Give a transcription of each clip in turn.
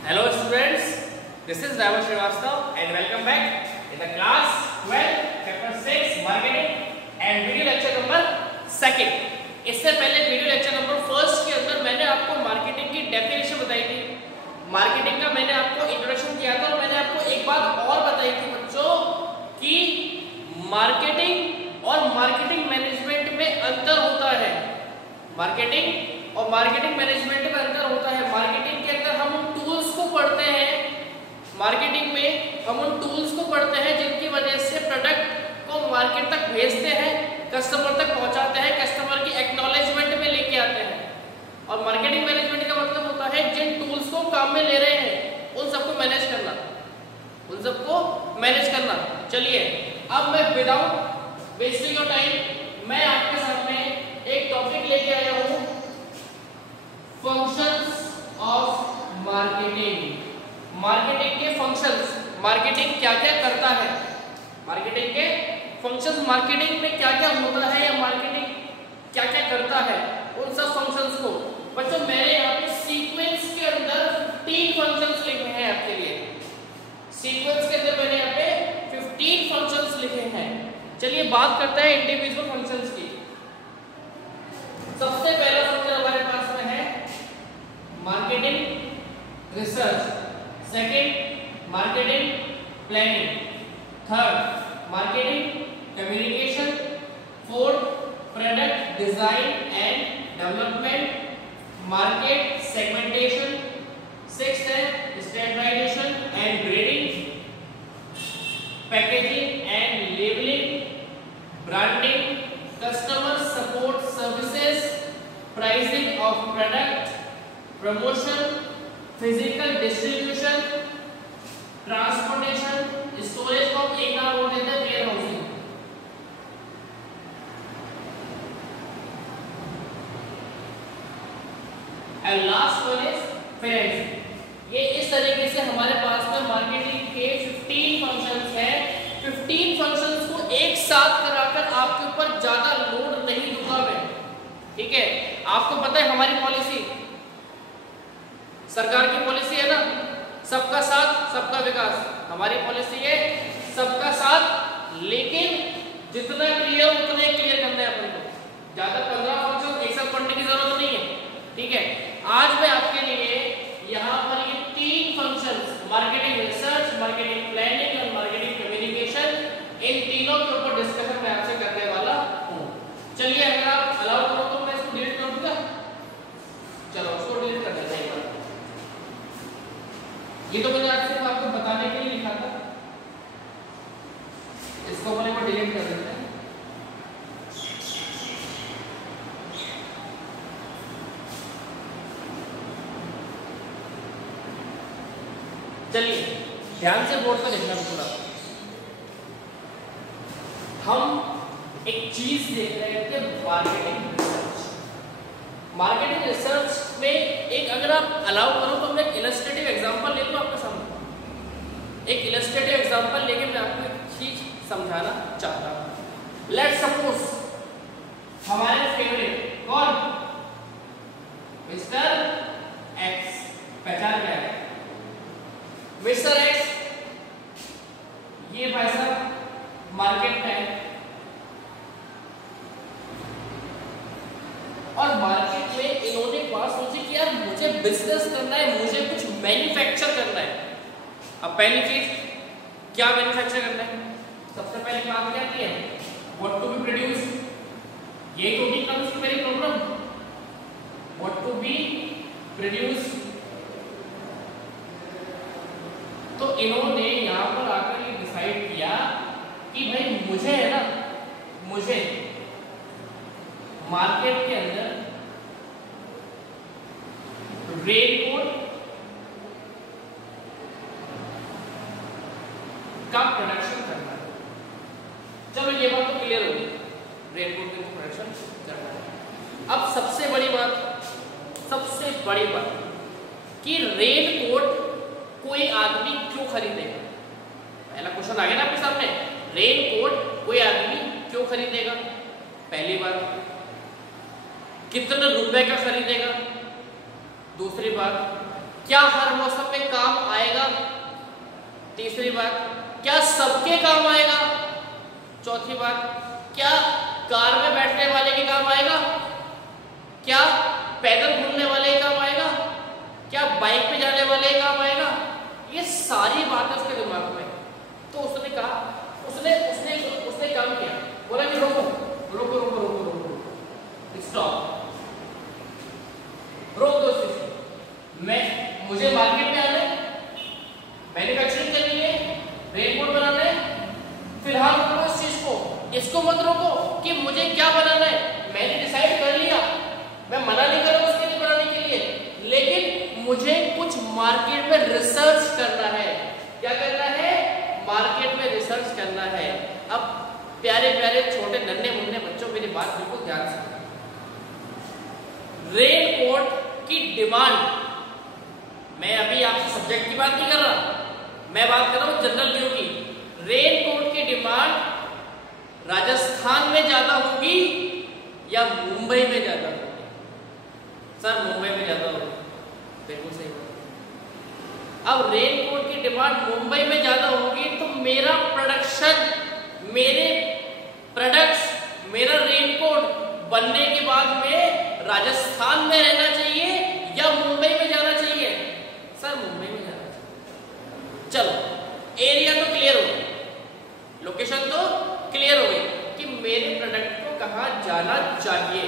Hello students, this is Vaibhav Srivastava and welcome back in the class 12 chapter 6 marketing and video lecture number 2. इससे पहले video lecture number 1 के अंदर मैंने आपको marketing की definition बताई थी। मार्केटिंग का मैंने आपको इंट्रोडक्शन किया था और मैंने आपको एक बात और बताई थी बच्चों कि मार्केटिंग और मार्केटिंग मैनेजमेंट में अंतर होता है। मार्केटिंग और मार्केटिंग मैनेजमेंट में अंतर होता है। मार्केटिंग के अंदर हम उन टूल्स को पढ़ते हैं, मार्केटिंग में हम उन टूल्स को पढ़ते हैं जिनकी वजह से प्रोडक्ट को मार्केट तक भेजते हैं, कस्टमर तक पहुंचाते हैं, कस्टमर की एक्नॉलेजमेंट में लेके आते हैं। और मार्केटिंग मैनेजमेंट का मतलब होता है जिन टूल्स को काम में ले रहे हैं उन सबको मैनेज करना, उन सबको मैनेज करना। चलिए अब मैं विदाउट वेस्टिंग योर टाइम मैं आपके सामने एक टॉपिक लेके आया हूं, फंक्शंस ऑफ मार्केटिंग। मार्केटिंग के फंक्शंस, मार्केटिंग क्या क्या करता है, मार्केटिंग के फंक्शंस, मार्केटिंग में क्या क्या होता है या मार्केटिंग क्या क्या करता है, उन सब फंक्शंस को बच्चों मैंने यहाँ पे सीक्वेंस के अंदर 15 फंक्शंस लिखे हैं आपके लिए। सीक्वेंस के अंदर मैंने यहाँ पे 15 फंक्शंस लिखे हैं। चलिए बात करते हैं इंडिविजुअल फंक्शंस की। सबसे पहला फंक्शन हमारे पास में है marketing research, second marketing planning, third marketing communication, fourth product design and development, market segmentation, sixth है standardisation and grading, packaging and labelling, branding, customer support services, pricing of product, promotion, physical distribution, transportation, storage को एक नाम बोल देते हैं warehousing. And last one is finance. ये इस तरीके से हमारे पास में मार्केटिंग के 15 फंक्शंस हैं। 15 फंक्शंस को एक साथ कराकर आपके ऊपर ज्यादा लोड नहीं दूंगा मैं, ठीक है। आपको पता है हमारी पॉलिसी, सरकार की पॉलिसी है ना, सबका साथ सबका विकास। हमारी पॉलिसी है सबका साथ, लेकिन जितना क्लियर उतना ही क्लियर करना है अपन को। ज्यादा 15 फंक्शन एक साथ पढ़ने की जरूरत नहीं है, ठीक है। आज मैं आपके लिए यहाँ पर ये 3 functions, marketing research, marketing planning और मार्केटिंग कम्युनिकेशन, इन तीनों के ऊपर डिस्कशन मैं आपसे करने वाला हूँ। चलिए अगर आप अलाउ करो तो मैं इसको डिलीट कर दूंगा। चलो उसको डिलीट कर देते हैं। ये तो मैंने आपसे आपको बताने के लिए लिखा था, इसको अपन एक बार डिलीट कर देते हैं। चलिए ध्यान से बोर्ड पर देखना पूरा। हम एक चीज देख रहे थे, मार्केटिंग रिसर्च। मार्केटिंग रिसर्च में एक अगर आप अलाउ करो तो मैं एक इलस्ट्रेटिव एग्जांपल ले लूं आपके सामने। एक इलस्ट्रेटिव एग्जांपल लेके मैं आपको एक चीज समझाना चाहता हूं। लेट्स सपोज हमारे फेवरेट कौन, मिस्टर एक्स। पहचान क्या है मिस्टर एक्स? ये भाई साहब मार्केट में है और मार्केट में इन्होंने बात सोची कि यार मुझे बिजनेस करना है, मुझे कुछ मैन्युफैक्चर करना है। अब पहली चीज क्या मैन्युफैक्चर करना है? सबसे पहले बात क्या की है, व्हाट टू बी प्रोड्यूस। ये तो भी कम्स टू मेरी problem, what to be produce. तो इन्होंने यहां पर आकर ये डिसाइड किया कि भाई मुझे है ना, मुझे मार्केट के अंदर रेनकोट का प्रोडक्शन करना है। चलो ये बात तो क्लियर हो गई, रेनकोट का प्रोडक्शन करना है। अब सबसे बड़ी बात कि रेनकोट कोई आदमी क्यों खरीदेगा? पहला क्वेश्चन आ गया ना आपके सामने, रेनकोट कोई आदमी क्यों खरीदेगा? पहली बात कितने रुपए का खरीदेगा? दूसरी बात क्या हर मौसम में काम आएगा? तीसरी बात, क्या सबके काम आएगा? चौथी बात, क्या कार में बैठने वाले के काम आएगा? क्या पैदल घूमने वाले के काम आएगा? क्या बाइक पे जाने वाले के काम आएगा? ये सारी बातें उसके दिमाग में। तो उसने कहा, उसने उसने उसने काम किया, बोला कि रोको रोको रोको रोको रोको, स्टॉप, रोक दो चीज। मुझे मार्केट में आना है, मैन्युफैक्चरिंग करनी है, रेनकोट बनाना है, फिलहाल रोको इस चीज को, इसको मत रोको कि मुझे क्या बनाना है। मैंने डिसाइड कर लिया, मैं मना नहीं कर रहा उसके लिए बनाने के लिए, लेकिन मुझे कुछ मार्केट में रिसर्च करना है। क्या करना है? मार्केट में रिसर्च करना है। अब प्यारे प्यारे छोटे नन्हे मुन्ने बच्चों, मेरी बात बिल्कुल ध्यान से, रेनकोट की डिमांड, मैं अभी आपसे सब्जेक्ट की बात नहीं कर रहा, मैं बात कर रहा हूं जनरल व्यू की। रेनकोट की डिमांड राजस्थान में ज्यादा होगी या मुंबई में ज्यादा होगी? सर मुंबई में ज्यादा होगी, बिल्कुल सही बात। अब रेनकोट की डिमांड मुंबई में ज्यादा होगी तो मेरा प्रोडक्शन, मेरे प्रोडक्ट्स, मेरा रेनकोट बनने के बाद में राजस्थान में रहना चाहिए या मुंबई में जाना चाहिए? सर मुंबई में जाना चाहिए। चलो एरिया तो क्लियर हो गई, लोकेशन तो क्लियर हो गई कि मेरे प्रोडक्ट को कहां जाना चाहिए।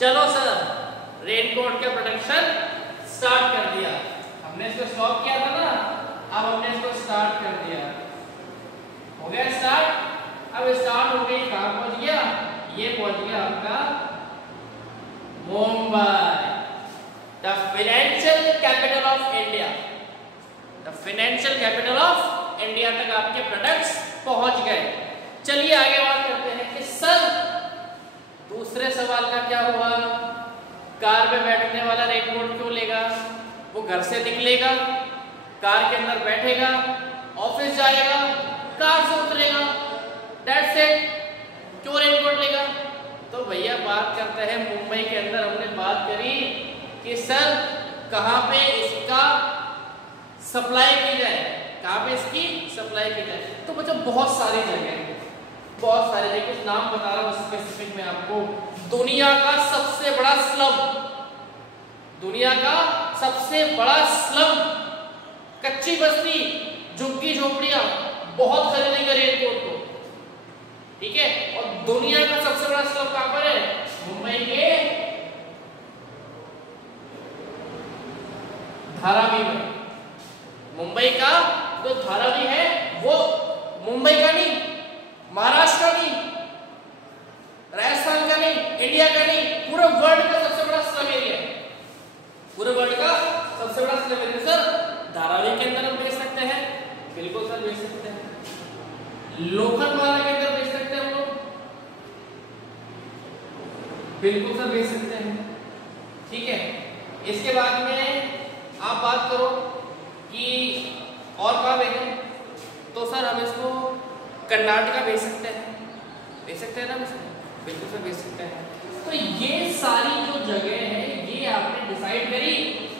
चलो सर, रेनकोट के प्रोडक्शन स्टार्ट कर दिया, हमने इसको स्टॉप किया था ना, अब हमने इसको स्टार्ट कर दिया, हो गया स्टार्ट। अब स्टार्ट हो गई, कहां पहुंच गया? ये पहुंच गया आपका Mumbai, the financial capital of India. The financial capital of India तक आपके प्रोडक्ट्स पहुंच गए। चलिए आगे बात करते हैं कि सर दूसरे सवाल का क्या हुआ? कार में बैठने वाला रेनकोट क्यों लेगा? वो घर से निकलेगा, कार के अंदर बैठेगा, ऑफिस जाएगा, कार से उतरेगा, दैट्स इट। क्यों रेनकोट लेगा? तो भैया बात करते हैं मुंबई के अंदर, हमने बात करी कि सर कहां पे इसका सप्लाई की जाए, कहां पे इसकी सप्लाई की जाए। तो बच्चों बहुत सारी जगह, बहुत सारे जगह, कुछ नाम बता रहा हूं स्पेसिफिक में आपको। दुनिया का सबसे बड़ा स्लम, दुनिया का सबसे बड़ा स्लम, कच्ची बस्ती, झुग्गी झोपड़ियां बहुत खरीदेंगे रेनकोट को, ठीक है। और दुनिया का सबसे बड़ा स्लम कहां पर है? मुंबई के धारावी में। मुंबई का जो धारावी है वो मुंबई का नहीं, महाराष्ट्र का नहीं, राजस्थान का नहीं, इंडिया का नहीं, पूरे वर्ल्ड का सबसे बड़ा स्लम एरिया है, पूरे वर्ल्ड का सबसे बड़ा स्लम एरिया। सर धारावी के अंदर हम बेच सकते हैं? बिल्कुल सर बेच सकते हैं। लोखंडवाला के अंदर बेच सकते हैं हम लोग? बिल्कुल सर बेच सकते हैं, ठीक है। इसके बाद में आप बात करो कि और कहाँ बेचें, तो सर हम इसको कर्नाटका बेच सकते हैं, बेच सकते हैं ना इसको? बिल्कुल सर बेच सकते हैं। तो ये सारी जो जगह है ये आपने डिसाइड करी,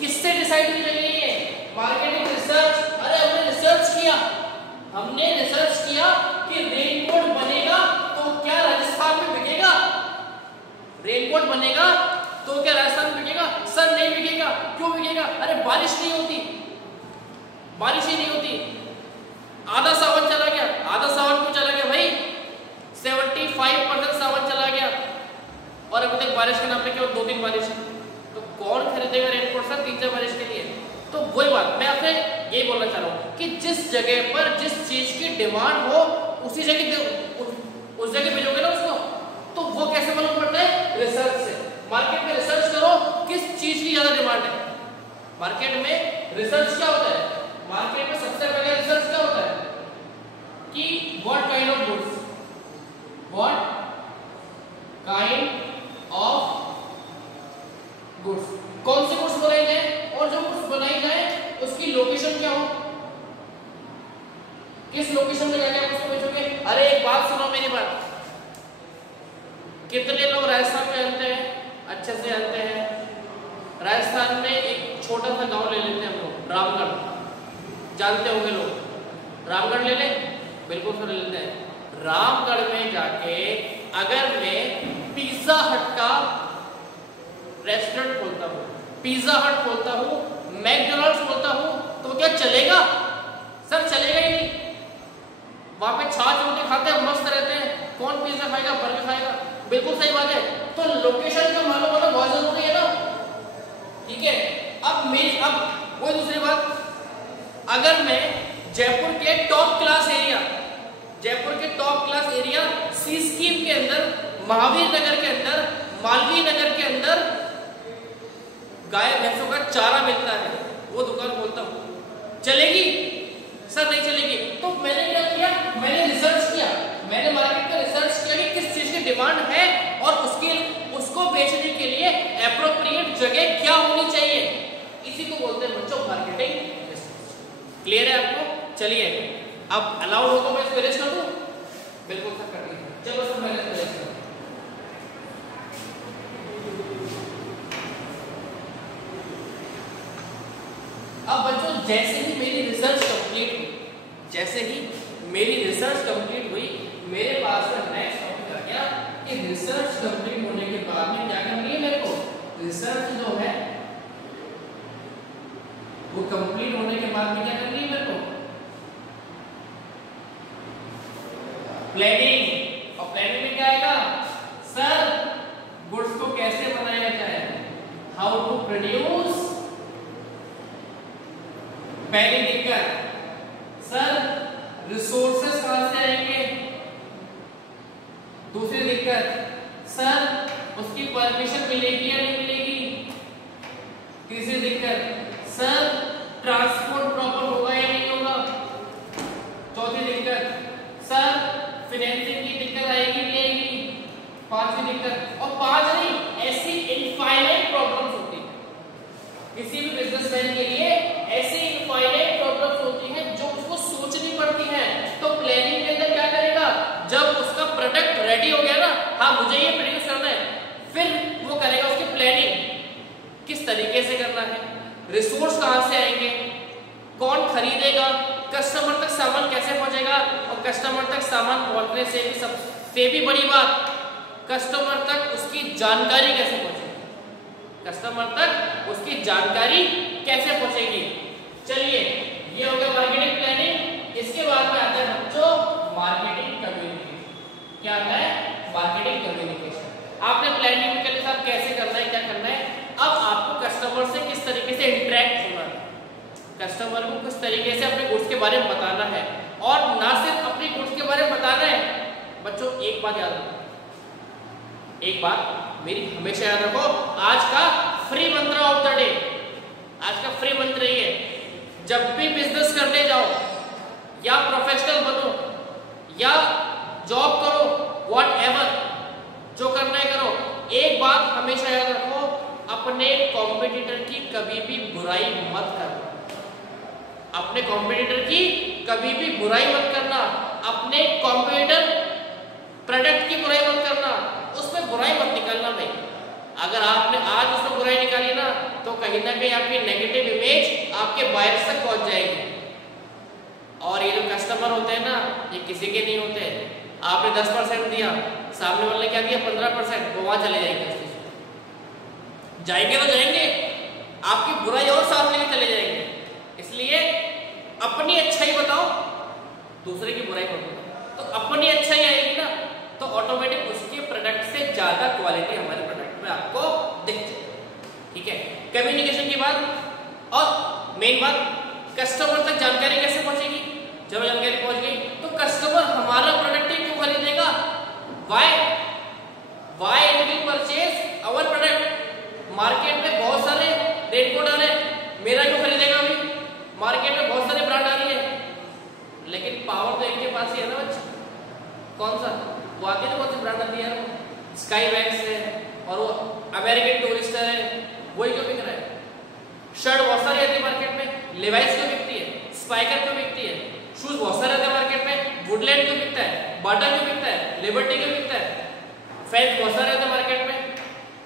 किससे डिसाइड की जगह? ये मार्केटिंग रिसर्च। अरे हमने रिसर्च किया, हमने रिसर्च किया कि रेनकोट बनेगा तो क्या राजस्थान में बिकेगा? रेनकोट बनेगा तो क्या राजस्थान में बिकेगा? सर नहीं बिकेगा। क्यों बिकेगा? अरे बारिश नहीं होती, बारिश ही नहीं होती। आधा सावन चला गया, आधा सावन क्यों चला गया भाई? 75% सावन चला गया और अभी तक बारिश के नाम पे केवल 2-3 बारिश है। तो कौन खरीदेगा रेनकोट सर 3-4 बारिश के लिए? तो वही बात मैं आपसे यही बोलना चाह रहा हूँ कि जिस जगह पर जिस चीज की डिमांड हो उसी जगह उस जगह भेजोगे ना उसको, तो वो कैसे मालूम पड़ता है? रिसर्च से। मार्केट में रिसर्च करो किस चीज की ज्यादा डिमांड है। मार्केट में रिसर्च क्या होता है? मार्केट में सबसे पहले रिसर्च क्या होता है कि what kind of goods, what kind of goods, कौन से गुड्स बनाए जाए और जो गुड्स बनाई जाए उसकी लोकेशन क्या हो, किस लोकेशन में जाके आप उसको बेचोगे। अरे एक बात सुनो मेरी बात, कितने लोग राजस्थान में आते हैं, अच्छे से आते हैं। राजस्थान में एक छोटा सा गांव ले लेते हैं रामगढ़, जानते होंगे लोग, रामगढ़ ले लें, बिल्कुल सर ले लेते हैं। रामगढ़ में जाके अगर मैं पिज्जा हट का रेस्टोरेंट खोलता हूँ, पिज्जा हट खोलता हूँ, मैकडॉनल्ड्स खोलता हूँ, तो क्या चलेगा? सर चलेगा ही नहीं। वहां पे छाछ रोटी खाते हैं, मस्त रहते हैं, कौन पिज्जा खाएगा, बर्गर खाएगा? बिल्कुल सही बात है। तो लोकेशन का मालूम होना बहुत जरूरी है ना, ठीक है। अब वो दूसरी बात, अगर मैं जयपुर के टॉप क्लास एरिया सी स्कीम के अंदर, महावीर नगर के अंदर, मालवीय नगर के अंदर गाय भैंसों का चारा मिलता है, वो दुकान खोलता हूं, चलेगी? सर नहीं चलेगी। तो मैंने क्या किया, मैंने रिसर्च किया, मैंने मार्केट का रिसर्च किया कि किस चीज की डिमांड है और उसको बेचने के लिए एप्रोप्रिएट जगह क्या होनी चाहिए। इसी को बोलते हैं बच्चों मार्केटिंग रिसर्च। क्लियर है आपको? चलिए अब अलाउड हो तो मैं इसको रेस्ट कर दूं? बिल्कुल सर कर दीजिए। चलो सर मैं रेस्ट कर। अब बच्चों जैसे ही मेरी रिसर्च कंप्लीट हुई, मेरे पास में नेक्स्ट टॉपिक आ गया कि रिसर्च कंप्लीट होने के बाद में क्या करनी है मेरे को। रिसर्च जो है वो कंप्लीट होने के बाद में क्या करनी है मेरे को? प्लानिंग। और प्लानिंग में क्या आएगा? सर गुड्स को कैसे बनाया जाए, हाउ टू प्रोड्यूस। पहली दिक्कत, सर रिसोर्सेस कहां से आएंगे? दूसरी दिक्कत, सर उसकी परमिशन मिलेगी या नहीं मिलेगी? तीसरी दिक्कत, सर ट्रांसपोर्ट प्रॉपर होगा या नहीं होगा? चौथी दिक्कत, सर फाइनेंसिंग की दिक्कत आएगी नहीं आएगी? पांचवी दिक्कत, और पांच नहीं ऐसी इनफाइनाइट प्रॉब्लम्स होती है किसी भी बिजनेसमैन के लिए, ऐसी इनफाइनाइट प्रॉब्लम्स होती हैं जो उसको सोचनी पड़ती हैं। तो प्लानिंग के अंदर क्या करेगा, जब उसका प्रोडक्ट रेडी हो गया ना, हाँ मुझे ये प्रोड्यूस करना है, फिर वो करेगा उसकी प्लानिंग किस तरीके से करना है, रिसोर्स कहां से आएंगे, कौन खरीदेगा, कस्टमर तक सामान कैसे पहुंचेगा, और कस्टमर तक सामान पहुंचने से भी सबसे भी बड़ी बात, कस्टमर तक उसकी जानकारी कैसे पहुंचेगी, कस्टमर तक उसकी जानकारी कैसे पहुंचेगी। चलिए ये हो गया मार्केटिंग प्लानिंग। इसके बाद में आता है बच्चों मार्केटिंग कम्युनिकेशन। क्या आता है? Marketing communication. आपने प्लानिंग के लिए साहब कैसे करना है, क्या करना है, अब आपको कस्टमर से किस तरीके से इंटरेक्ट होना है, कस्टमर को किस तरीके से अपने गुड्स के बारे में बताना है, और ना सिर्फ अपने गुड्स के बारे में बताना है। बच्चों एक बात याद रखो, एक बात मेरी हमेशा याद रखो, आज का फ्री मंत्र ऑफ द डे, आज का फ्री मंत्र ये है, जब भी बिजनेस करने जाओ या प्रोफेशनल बनो या जॉब करो, व्हाटएवर जो करना है करो, एक बात हमेशा याद रखो, अपने कॉम्पिटिटर की कभी भी बुराई मत करना, अपने कॉम्पिटिटर की कभी भी बुराई मत करना, अपने कॉम्पिटिटर प्रोडक्ट की बुराई मत करना, उसमें बुराई मत निकालना भाई। अगर आपने आज उसमें बुराई निकाली ना, तो कहीं ना कहीं आपकी नेगेटिव इमेज आपके बायर्स तक पहुंच जाएगी। और ये जो कस्टमर होते हैं ना, ये किसी के नहीं होते। आपने 10% दिया, सामने वाले क्या दिया 15%, वो वहां चले जाएंगे, जाएंगे तो जाएंगे, आपकी बुराई और सामने भी चले जाएंगे। इसलिए अपनी अच्छाई बताओ, दूसरे की बुराई मत बताओ, तो अपनी अच्छाई आएगी ना, तो ऑटोमेटिक उसके प्रोडक्ट से ज्यादा क्वालिटी हमारे प्रोडक्ट में आपको दिख जाएगी। ठीक है, कम्युनिकेशन की बात। और मेन बात, कस्टमर तक जानकारी कैसे पहुंचेगी। जब जानकारी पहुंच गई तो कस्टमर हमारा प्रोडक्ट ही क्यों खरीदेगा, why it will purchase our product. Market में बहुत सारे रेनकोट आ रहे हैं, मेरा क्यों खरीदेगा अभी, मार्केट में बहुत सारे ब्रांड आ रही है, लेकिन पावर तो एक के पास ही है ना बच्चे, कौन सा, वो आगे तो कौन सी ब्रांड आती है, स्काई वैक्स है और वो अमेरिकन टूरिस्टर है, वही क्यों बिक रहा है। शर्ट बहुत सारी आती है मार्केट में, लेवाइस क्यों बिकती है, स्पाइकर क्यों बिकती है, शूज बहुत सारे आते हैं मार्केट में, वुडलैंड क्यों बिकता है, बाटा क्यों बिकता है, लिबर्टी क्यों बिकता है, फैंस बहुत सारे आते हैं मार्केट में,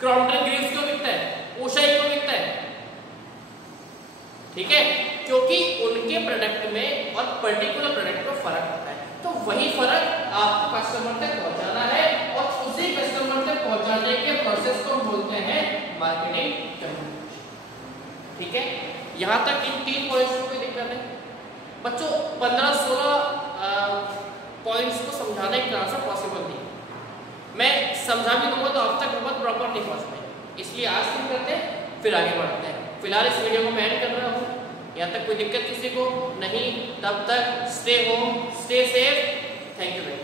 क्रॉम्पटन ग्रीव्स क्यों बिकता है, ओशा क्यों बिकता है। ठीक है, क्योंकि उनके प्रोडक्ट में और पर्टिकुलर प्रोडक्ट में फर्क होता है। तो वही फर्क आपको कस्टमर तक पहुंचाना है और उसी कस्टमर तक पहुंचाने के प्रोसेस को बोलते हैं मार्केटिंग कम्युनिकेशन। ठीक है, यहां तक इन 3 पॉइंट्स को कोई दिक्कत है बच्चों? 15-16 पॉइंट्स को समझाने की क्लास में पॉसिबल नहीं, मैं समझा भी दूंगा तो अब तक बहुत प्रॉपर नहीं पहुंच पाएंगे, इसलिए आज हम करते हैं फिर आगे बढ़ते हैं। फिलहाल इस वीडियो को मैं एंड कर रहा हूँ, यहाँ तक कोई दिक्कत किसी को नहीं, तब तक stay home, stay safe, thank you very much.